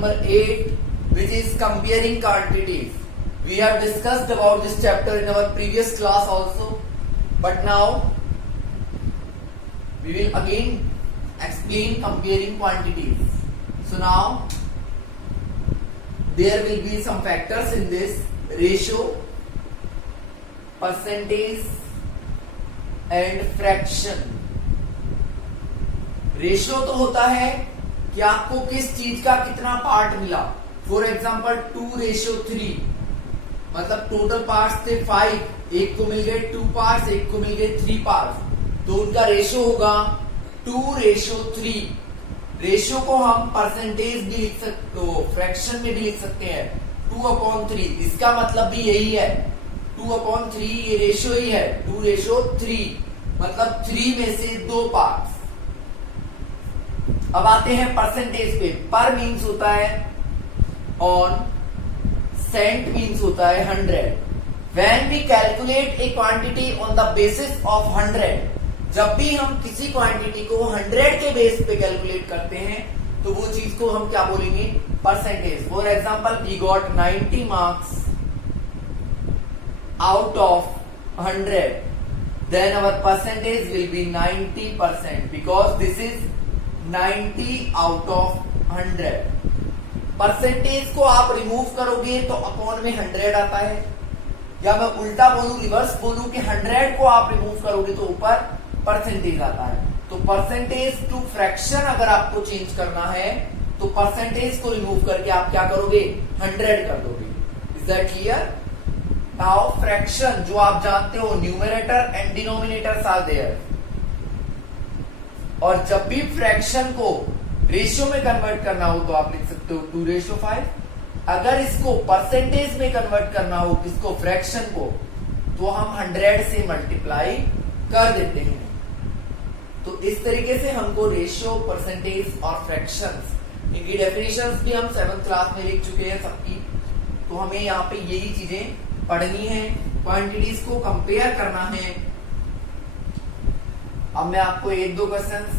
number 8, which is comparing quantities. We have discussed about this chapter in our previous class also, but now we will again explain comparing quantities. So now there will be some factors in this: ratio, percentage and fraction. Ratio तो होता है कि आपको किस चीज का कितना part मिला. फॉर एग्जाम्पल 2:3, मतलब टोटल पार्ट्स थे 5, एक को मिल गए 2 पार्ट्स, एक को मिल गए 3 पार्ट्स, तो उनका रेशियो होगा 2:3. रेशियो को हम परसेंटेज भी लिख सकते, फ्रैक्शन में भी लिख सकते हैं 2/3. इसका मतलब भी यही है, 2/3 ये रेशियो ही है. 2:3 मतलब 3 में से 2 पार्ट्स. अब आते हैं परसेंटेज पे. पर मीन्स होता है ऑन, सेंट मीन्स होता है 100. When we calculate a quantity on the basis of 100, जब भी हम किसी क्वांटिटी को 100 के बेस पे कैलकुलेट करते हैं तो वो चीज को हम क्या बोलेंगे? Percentage. For example we got 90 marks out of 100, then our percentage will be 90% because this is 90 out of 100. Percentage को आप रिमूव करोगे तो अपॉन में 100 आता है, या मैं उल्टा बोलूं, रिवर्स बोलूं कि 100 को आप रिमूव करोगे तो ऊपर परसेंटेज आता है. तो परसेंटेज टू फ्रैक्शन अगर आपको चेंज करना है तो परसेंटेज को रिमूव करके आप क्या करोगे? 100 कर दोगे. Is that clear? Now fraction, जो आप जानते हो numerator and denominator are there, और जब भी फ्रैक्शन को रेशियो में कन्वर्ट करना हो तो आप लिख सकते हो 2:5. अगर इसको परसेंटेज में कन्वर्ट करना हो, किसको? फ्रैक्शन को, तो हम 100 से मल्टीप्लाई कर देते हैं. तो इस तरीके से हमको रेशियो, परसेंटेज और फ्रैक्शंस, इनकी डेफिनेशंस भी हम 7th क्लास में लिख चुके हैं सबकी. तो हमें यहाँ पे यही चीजें पढ़नी है, क्वांटिटीज को कंपेयर करना है. अब मैं आपको 1-2 क्वेश्चंस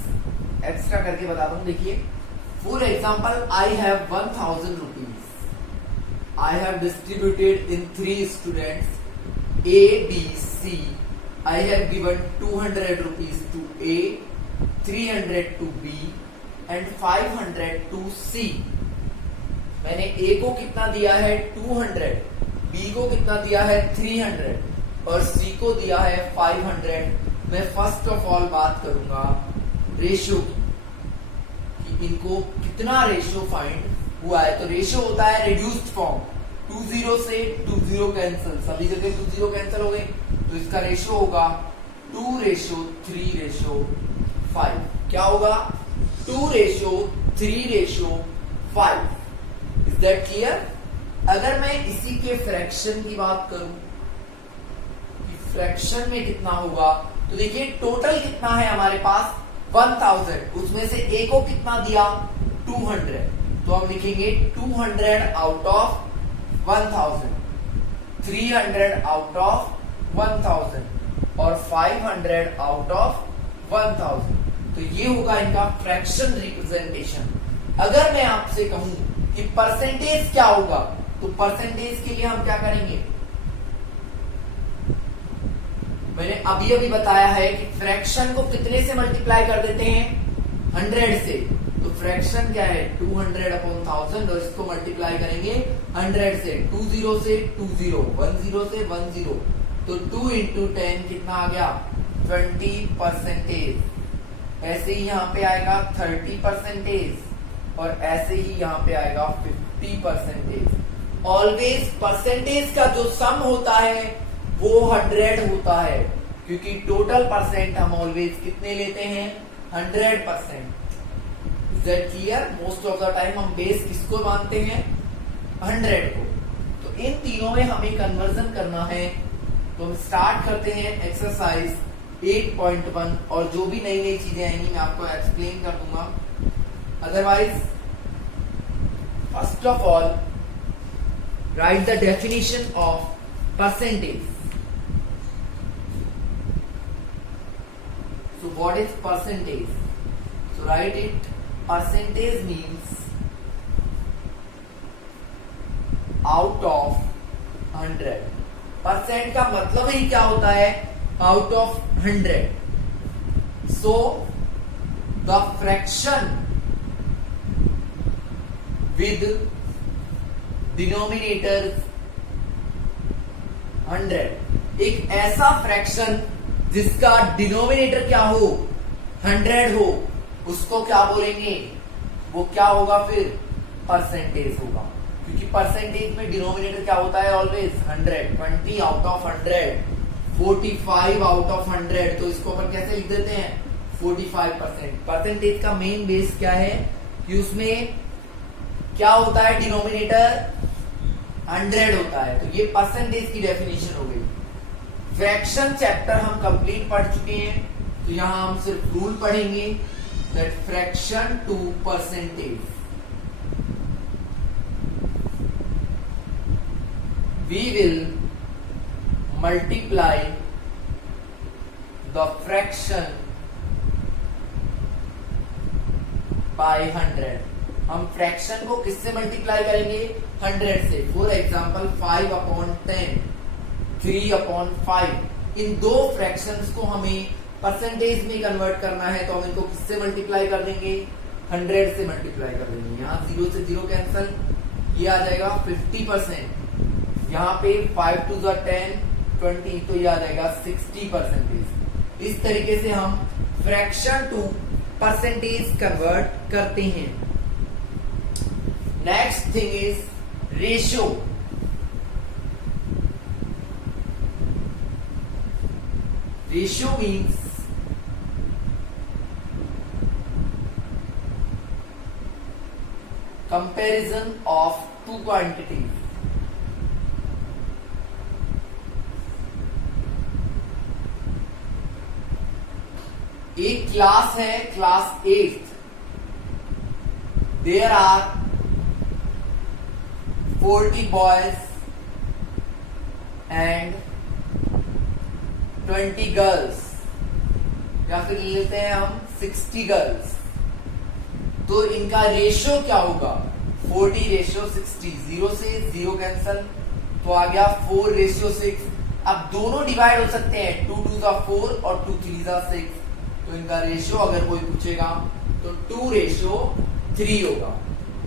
एक्स्ट्रा करके बताता हूं. देखिए, for example I have 1000 rupees. I have distributed in 3 students A, B, C. I have given 200 rupees to A, 300 to B and 500 to C. मैंने A को कितना दिया है? 200, B को कितना दिया है? 300 और C को दिया है 500. मैं फर्स्ट ऑफ ऑल बात करूंगा रेशियो की, कि इनको कितना रेशियो फाइंड हुआ है. तो रेशियो होता है रिड्यूस्ड फॉर्म. 20 से 20 कैंसिल, सभी जगह 20 कैंसिल हो गए, तो इसका रेशियो होगा 2:3:5. क्या होगा? 2:3:5. Is that clear? अगर मैं इसी के फ्रैक्शन की बात करूं कि फ्रैक्शन में कितना होगा, तो देखिए टोटल कितना है हमारे पास? 1000. उसमें से A को कितना दिया? 200. तो हम लिखेंगे 200 आउट ऑफ 1000, 300 आउट ऑफ 1000 और 500 आउट ऑफ 1000. तो ये होगा इनका फ्रैक्शन रिप्रेजेंटेशन. अगर मैं आपसे कहूं कि परसेंटेज क्या होगा, तो परसेंटेज के लिए हम क्या करेंगे? मैंने अभी अभी बताया है कि फ्रैक्शन को कितने से मल्टीप्लाई कर देते हैं? 100 से. तो फ्रैक्शन क्या है? 200/1000 और इसको मल्टीप्लाई करेंगे 100 से. 20 से 20, 10 से 10, तो 2 into 10 कितना आ गया? 20%. ऐसे ही यहाँ पे आएगा 30% और ऐसे ही यहाँ पे आएगा 50%. ऑलवेज परसेंटेज का जो सम होता है वो 100 होता है, क्योंकि टोटल परसेंट हम ऑलवेज कितने लेते हैं? 100%. Is that clear? Most of the time हम बेस किसको मानते हैं? 100 को. तो इन तीनों में हमें कन्वर्जन करना है. तो हम स्टार्ट करते हैं एक्सरसाइज 8.1, और जो भी नई नई चीजें आएंगी मैं आपको एक्सप्लेन कर दूंगा. Otherwise first of all right the definition of percentage. So what is percentage? So write it. Percentage means out of 100। Percent का मतलब ही क्या होता है? Out of 100। So the fraction with denominator 100, एक ऐसा फ्रैक्शन जिसका डिनोमिनेटर क्या हो? 100 हो, उसको क्या बोलेंगे? वो क्या होगा फिर? परसेंटेज होगा, क्योंकि परसेंटेज में डिनोमिनेटर क्या होता है? Always 100। 20 out of 100, 45 out of 100, तो इसको अपन कैसे लिख देते हैं? 45%। परसेंटेज का मेन बेस क्या है कि उसमें क्या होता है? डिनोमिनेटर 100 होता है। तो ये परसेंटेज की डेफिनेशन हो गई। फ्रैक्शन चैप्टर हम कंप्लीट पढ़ चुके हैं, तो यहां हम सिर्फ रूल पढ़ेंगे that fraction to percentage, we will multiply the fraction by 100। हम फ्रैक्शन को किससे मल्टीप्लाई करेंगे? 100 से। फॉर एग्जाम्पल 5/10, 3/5, इन दो फ्रैक्शंस को हमें परसेंटेज में कन्वर्ट करना है, तो हम इनको किससे मल्टीप्लाई कर देंगे? 100 से मल्टीप्लाई कर देंगे। यहाँ 0 से 0 कैंसल, ये आ जाएगा 50%। यहाँ पे 5 to the 10, 20, तो ये आ जाएगा 60%। इस तरीके से हम फ्रैक्शन टू परसेंटेज कन्वर्ट करते हैं। Next thing is ratio. Ratio means comparison of two quantities. एक क्लास है, class 8th, there are 40 boys and 20 girls, या फिर लेते हैं हम 60 गर्ल्स। तो इनका रेशियो क्या होगा? 40/60, 0 से 0 कैंसल, तो आ गया 4/6। अब दोनों डिवाइड हो सकते हैं, 2 2 4 और 2 3 6। तो इनका रेशियो अगर कोई पूछेगा तो 2/3 होगा।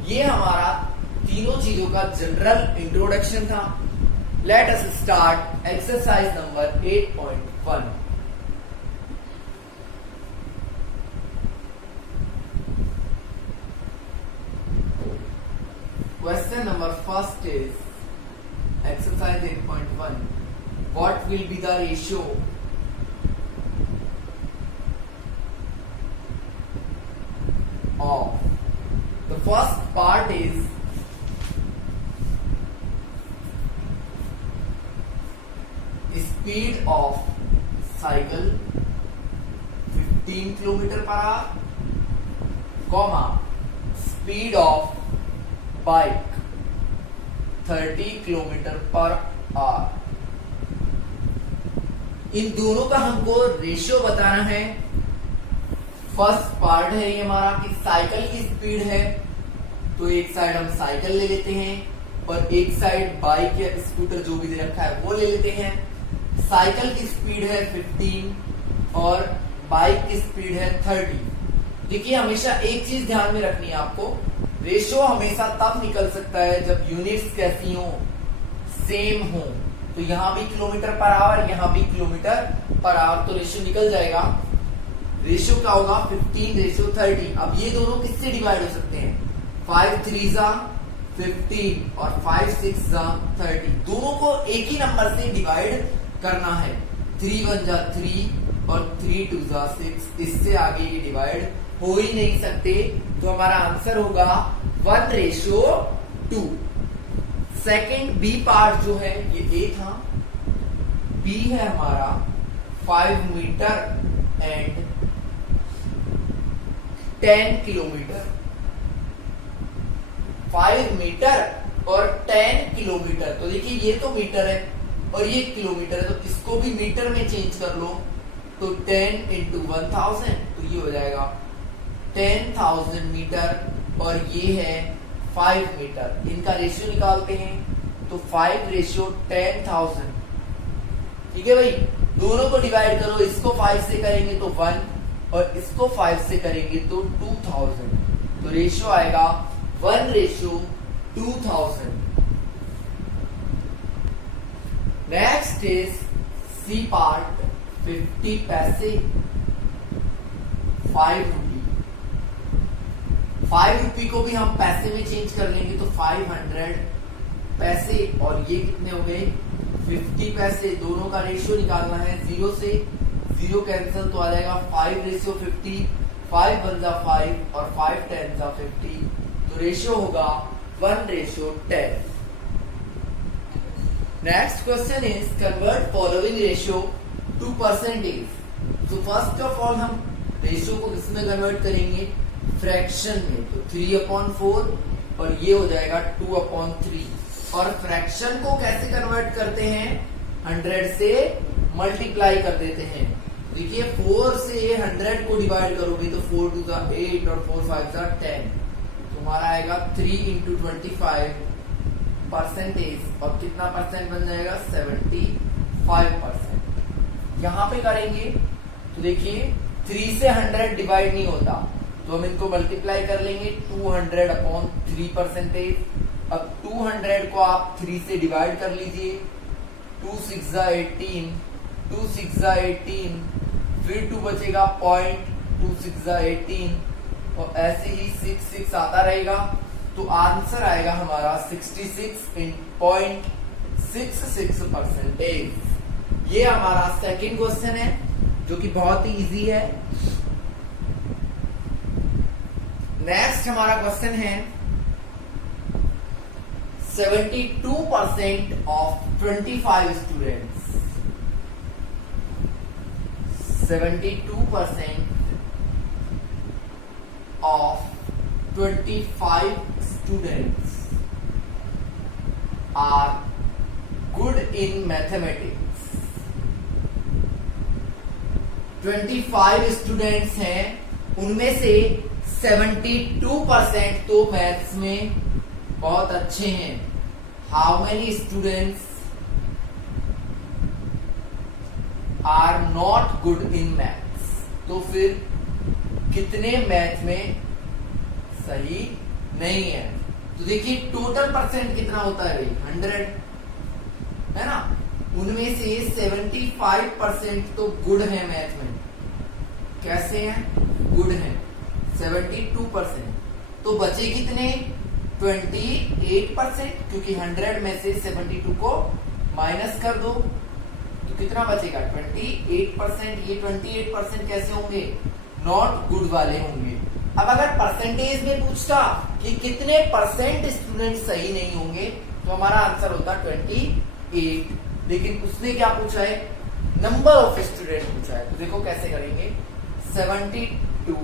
ये हमारा तीनों चीजों का जनरल इंट्रोडक्शन था। Let us start exercise number 8.1। Question number first is exercise 8.1। What will be the ratio of, the first part is speed of cycle 15 km/h, comma speed of bike 30 km/h। इन दोनों का हमको ratio बताना है। First part है ये हमारा कि cycle की स्पीड है, तो एक साइड हम साइकिल ले लेते हैं और एक साइड बाइक या स्कूटर जो भी दे रखा है वो ले लेते हैं। साइकिल की स्पीड है 15 और बाइक की स्पीड है 30। देखिए हमेशा एक चीज ध्यान में रखनी है आपको, रेशियो हमेशा तब निकल सकता है जब यूनिट्स कैसी हो? सेम हो। तो यहाँ भी km/h, यहाँ भी km/h, तो रेशियो निकल जाएगा। रेशियो क्या होगा? 15/30। अब ये दोनों किससे डिवाइड हो सकते हैं? 5 3 15 और 5 6 30। दोनों को एक ही नंबर से डिवाइड करना है। 3 1 3 और 3 2 6। इससे आगे ये डिवाइड हो ही नहीं सकते, तो हमारा आंसर होगा 1/2। सेकेंड बी पार्ट जो है ये ए था, बी है हमारा 5 मीटर एंड 10 किलोमीटर। 5 मीटर और 10 किलोमीटर, तो देखिए ये तो मीटर है और ये किलोमीटर है, तो इसको भी मीटर में चेंज कर लो, तो 10 × 1000, तो ये हो जाएगा 10,000 मीटर और ये है 5 मीटर। इनका रेशियो निकालते हैं तो 5:10,000। ठीक है भाई, दोनों को डिवाइड करो, इसको 5 से करेंगे तो 1 और इसको 5 से करेंगे तो 2000, तो रेशियो आएगा 1:2000। नेक्स्ट इज सी पार्ट, 50 पैसे, 5 रुपी। 5 रुपी को भी हम पैसे में चेंज कर लेंगे तो 500 पैसे, और ये कितने हो गए 50 पैसे। दोनों का रेशियो निकालना है, 0 से 0 कैंसिल तो आ जाएगा 5:50, 5 1 जा 5 और 5 10 जा 50, तो रेशियो होगा 1:10। Next question is convert following ratio two percentage. तो फर्स्ट ऑफ ऑल हम रेशियो को किसमें कन्वर्ट करेंगे, फ्रैक्शन में, तो 3/4 और ये हो जाएगा 2/3। और फ्रैक्शन को कैसे कन्वर्ट करते हैं, 100 से मल्टीप्लाई कर देते हैं। देखिए 4 से 100 को डिवाइड करोगे तो 4 2 जा 8 और 4 5 जा 10, तुम्हारा आएगा 3 × 25 परसेंटेज, और कितना परसेंट बन जाएगा 75%। यहां पे करेंगे तो देखिए 3 से 100 डिवाइड नहीं होता, तो हम इनको मल्टीप्लाई कर लेंगे 200/3%। अब 200 को आप 3 से डिवाइड कर लीजिए, 2 6 जा 18, 2 6 जा 18, फिर 2 बचेगा 2 6 जा 18, और ऐसे ही 6 6 आता रहेगा, तो आंसर आएगा हमारा 66.66%। ये हमारा सेकंड क्वेश्चन है जो कि बहुत ही इजी है। नेक्स्ट हमारा क्वेश्चन है 72% of 25 students, 72% of 25 students are good in mathematics। 25 students हैं, उनमें से 72% तो मैथ्स में बहुत अच्छे हैं। How many students are not good in maths, तो फिर कितने मैथ में सही नहीं है। तो देखिए टोटल परसेंट कितना होता है भाई 100 है ना, उनमें से 75% तो गुड है मैथ में। कैसे हैं, गुड हैं 72%, तो बचे कितने 28%, क्योंकि 100 में से 72 को माइनस कर दो तो कितना बचेगा 28%। ये 28% कैसे होंगे, नॉट गुड वाले होंगे। अब अगर परसेंटेज में पूछता कि कितने परसेंट स्टूडेंट सही नहीं होंगे, तो हमारा आंसर होता 28, लेकिन उसने क्या पूछा है, नंबर ऑफ स्टूडेंट पूछा है। तो देखो कैसे करेंगे, 72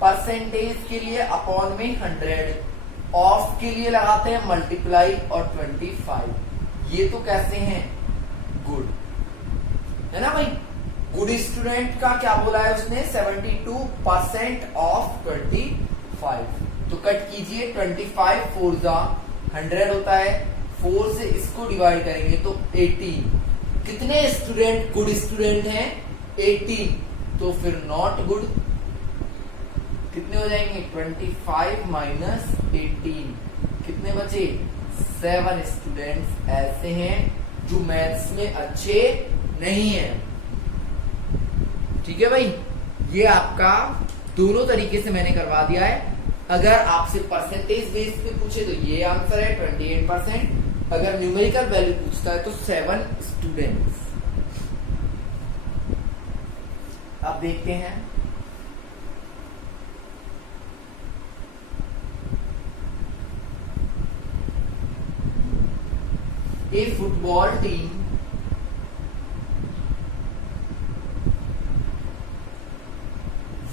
परसेंटेज के लिए अपॉन में 100, ऑफ के लिए लगाते हैं मल्टीप्लाई और 25, ये तो कैसे हैं गुड, है ना भाई। गुड स्टूडेंट का क्या बोला है उसने, 72% ऑफ 25, तो कट कीजिए 25 4 जा 100 होता है, 4 से इसको डिवाइड करेंगे तो 18। कितने स्टूडेंट गुड स्टूडेंट हैं 18, तो फिर नॉट गुड कितने हो जाएंगे 25 माइनस 18, कितने बचे 7 स्टूडेंट्स ऐसे हैं जो मैथ्स में अच्छे नहीं हैं। ठीक है भाई, ये आपका दोनों तरीके से मैंने करवा दिया है। अगर आपसे परसेंटेज बेस पे पूछे तो ये आंसर है 28%, अगर न्यूमेरिकल वैल्यू पूछता है तो 7 स्टूडेंट्स। अब देखते हैं a football team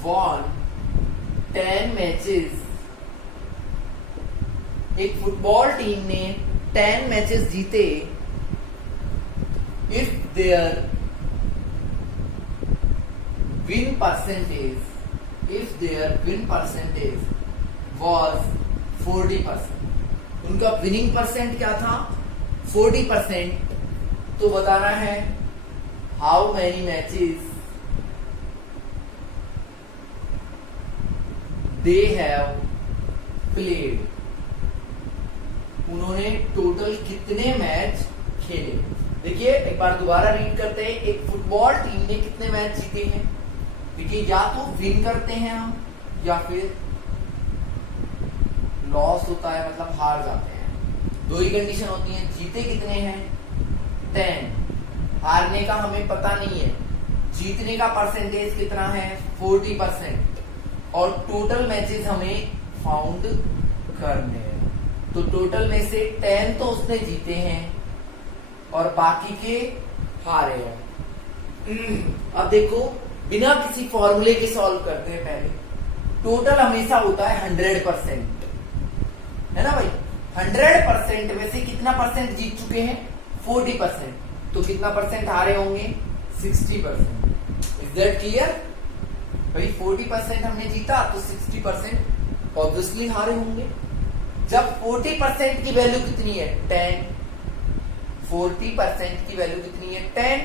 won 10 matches. एक फुटबॉल टीम ने 10 मैचेस जीते if their win percentage was 40%। उनका विनिंग परसेंट क्या था 40%। तो बताना है how many matches they have played, उन्होंने टोटल कितने मैच खेले। देखिए एक बार दोबारा रीड करते हैं। एक फुटबॉल टीम ने कितने मैच जीते हैं। देखिए या तो विन करते हैं हम या फिर लॉस होता है, मतलब हार जाते हैं। दो ही कंडीशन होती है। जीते कितने हैं 10, हारने का हमें पता नहीं है। जीतने का परसेंटेज कितना है 40%, और टोटल मैचेस हमें फाउंड करने हैं। तो टोटल में से 10 तो उसने जीते हैं और बाकी के हारे हैं। अब देखो बिना किसी फॉर्मूले के सॉल्व करते हैं। पहले टोटल हमेशा होता है 100%, है ना भाई। 100% में से कितना परसेंट जीत चुके हैं 40%, तो कितना परसेंट हारे होंगे 60%। इज दैट क्लियर भाई। 40% हमने जीता तो 60% ऑब्वियसली हारे होंगे। जब 40% की वैल्यू कितनी है 10, 40% की वैल्यू कितनी है 10,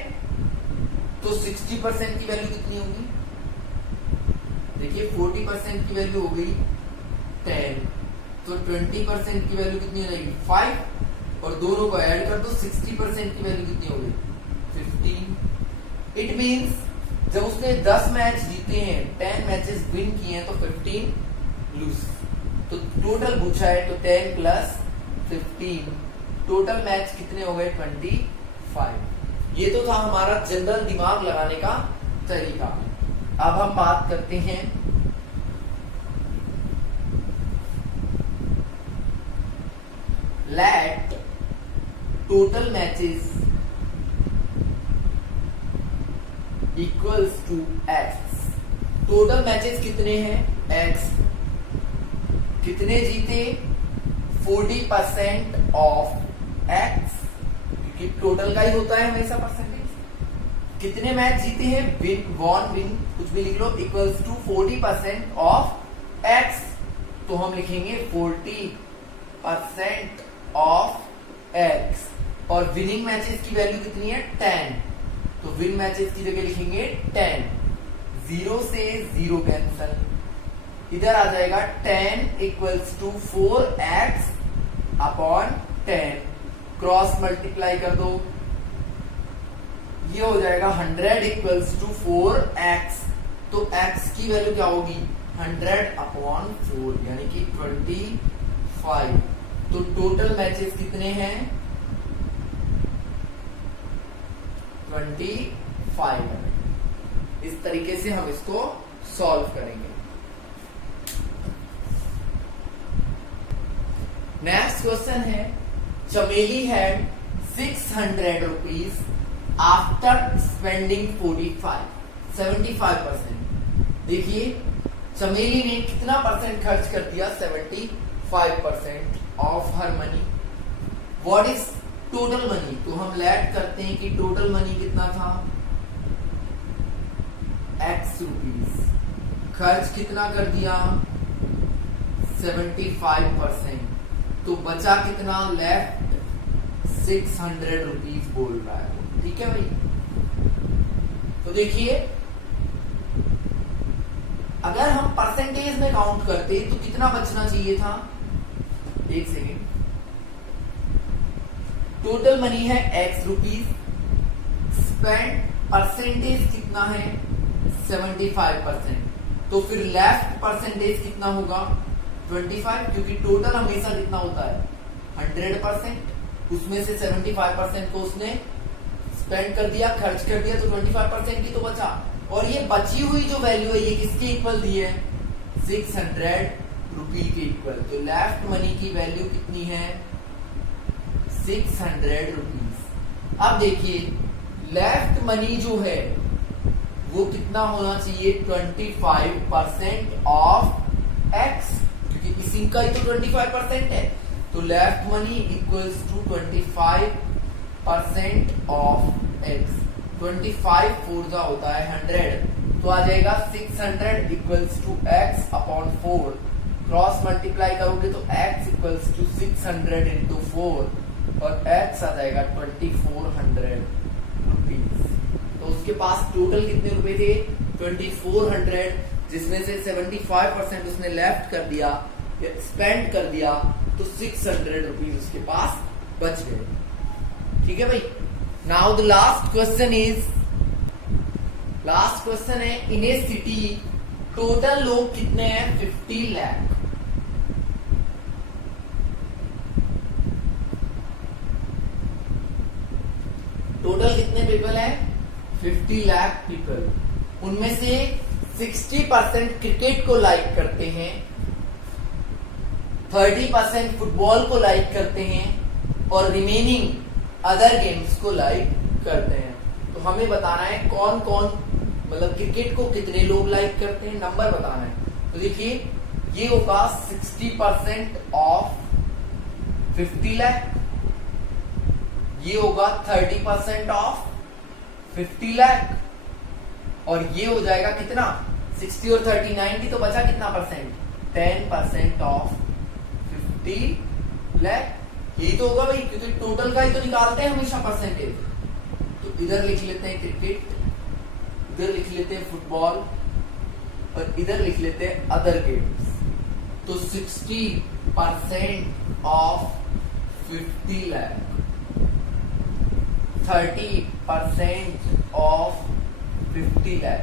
तो 60% की वैल्यू कितनी होगी। देखिए 40% की वैल्यू हो गई 10, तो 20% की वैल्यू कितनी हो जाएगी 5, और दोनों को ऐड कर दो 60% की वैल्यू कितनी हो गई 15। इट मींस जब उसने 10 मैच जीते हैं, 10 मैचेस विन किए हैं, तो 15 लूज। तो टोटल पूछा है तो 10 प्लस 15, टोटल मैच कितने हो गए 25। ये तो था हमारा जनरल दिमाग लगाने का तरीका। अब हम बात करते हैं let total matches equals to x. Total matches कितने हैं एक्स, कितने जीते 40% ऑफ एक्स, क्योंकि टोटल का ही होता है हमेशा परसेंटेज। कितने मैच जीते हैं विन, वॉन, विन, कुछ भी लिख लो, इक्वल्स टू 40% ऑफ एक्स। तो हम लिखेंगे 40% ऑफ एक्स, और विनिंग मैचेस की वैल्यू कितनी है 10, तो विन मैचेस की जगह लिखेंगे 10। 0 से 0 कैंसल, इधर आ जाएगा 10 equals to 4x upon 10, cross multiply कर दो, ये हो जाएगा 100 इक्वल्स टू 4x। तो x की वैल्यू क्या होगी 100 अपॉन 4, यानी कि 25। तो टोटल मैचेस कितने हैं 25। इस तरीके से हम इसको सॉल्व करेंगे। नेक्स्ट क्वेश्चन है चमेली हैड 600 रुपीज आफ्टर स्पेंडिंग 75%। देखिए चमेली ने कितना परसेंट खर्च कर दिया 75% of her money. What is total money, तो हम लेट करते हैं कि टोटल मनी कितना था x रुपीज, खर्च कितना कर दिया 75%, तो बचा कितना लेफ्ट 600 रुपीज बोल रहा है। ठीक है भाई। तो देखिए अगर हम परसेंटेज में काउंट करते तो कितना बचना चाहिए था, एक सेकेंड। टोटल मनी है x रुपीज, स्पेंड परसेंटेज कितना है 75%, तो फिर लेफ्ट परसेंटेज कितना होगा 25, क्योंकि टोटल हमेशा कितना होता है 100%, उसमें से 75% को उसने स्पेंड कर दिया, खर्च कर दिया, तो 25% ही तो बचा। और ये बची हुई जो वैल्यू है ये किसके इक्वल दी है 600 रुपी के इक्वल। तो लेफ्ट मनी की वैल्यू कितनी है 600 रुपीज। अब देखिए लेफ्ट मनी जो है वो कितना होना चाहिए 25% ऑफ एक्स, क्योंकि इसी का ही तो 25% है। तो left money equals to 25% of x. 25 four होता है 100, तो आ जाएगा 600 equals to x upon 4। Cross multiply करोगे तो x इक्वल्स टू 600 इंटू 4 और x आ जाएगा 2400 रुपीज। तो उसके पास टोटल कितने रुपए थे 2400, जिसमें से 75% उसने लेफ्ट कर दिया, स्पेंड कर दिया, तो 600 रुपीज उसके पास बच गए। ठीक है भाई। नाउ द लास्ट क्वेश्चन है इन ए सिटी टोटल लोग कितने हैं 50 लाख। टोटल कितने पीपल हैं 50 लाख पीपल। उनमें से 60% क्रिकेट को लाइक करते हैं, 30% फुटबॉल को लाइक करते हैं और रिमेनिंग अदर गेम्स को लाइक करते हैं। तो हमें बताना है कौन कौन, मतलब क्रिकेट को कितने लोग लाइक करते हैं, नंबर बताना है। तो देखिए ये होगा 60% ऑफ 50 लाख, ये होगा 30% ऑफ 50 लाख, और ये हो जाएगा कितना 60 और 30 90, तो बचा कितना परसेंट 10% ऑफ 50 लाख। यही तो होगा भाई, क्योंकि टोटल का ही तो निकालते हैं हमेशा परसेंटेज। तो इधर लिख लेते हैं क्रिकेट, इधर लिख लेते हैं फुटबॉल और इधर लिख लेते हैं अदर गेम्स। तो 60% of 50 lakh, 30% of 50 lakh,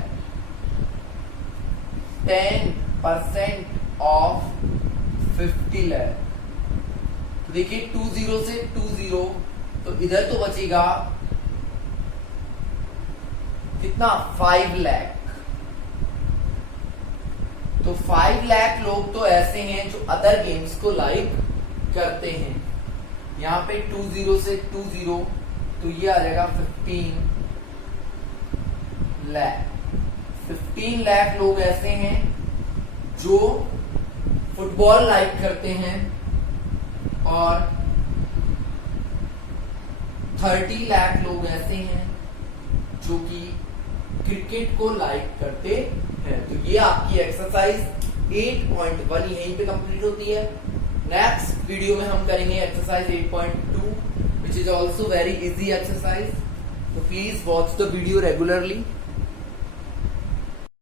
10% of 50 lakh. तो देखिए 20 से 20, तो इधर तो बचेगा कितना 5 लाख। तो 5 लाख लोग तो ऐसे हैं जो अदर गेम्स को लाइक करते हैं। यहां पे 20 से 20, तो ये आ जाएगा 15 लाख। 15 लाख लोग ऐसे हैं जो फुटबॉल लाइक करते हैं और 30 लाख लोग ऐसे हैं जो कि क्रिकेट को लाइक करते हैं। तो ये आपकी एक्सरसाइज 8.1 यहीं पे कंप्लीट होती है। नेक्स्ट वीडियो में हम करेंगे exercise 8.2 which is also very easy exercise. So please watch the video regularly.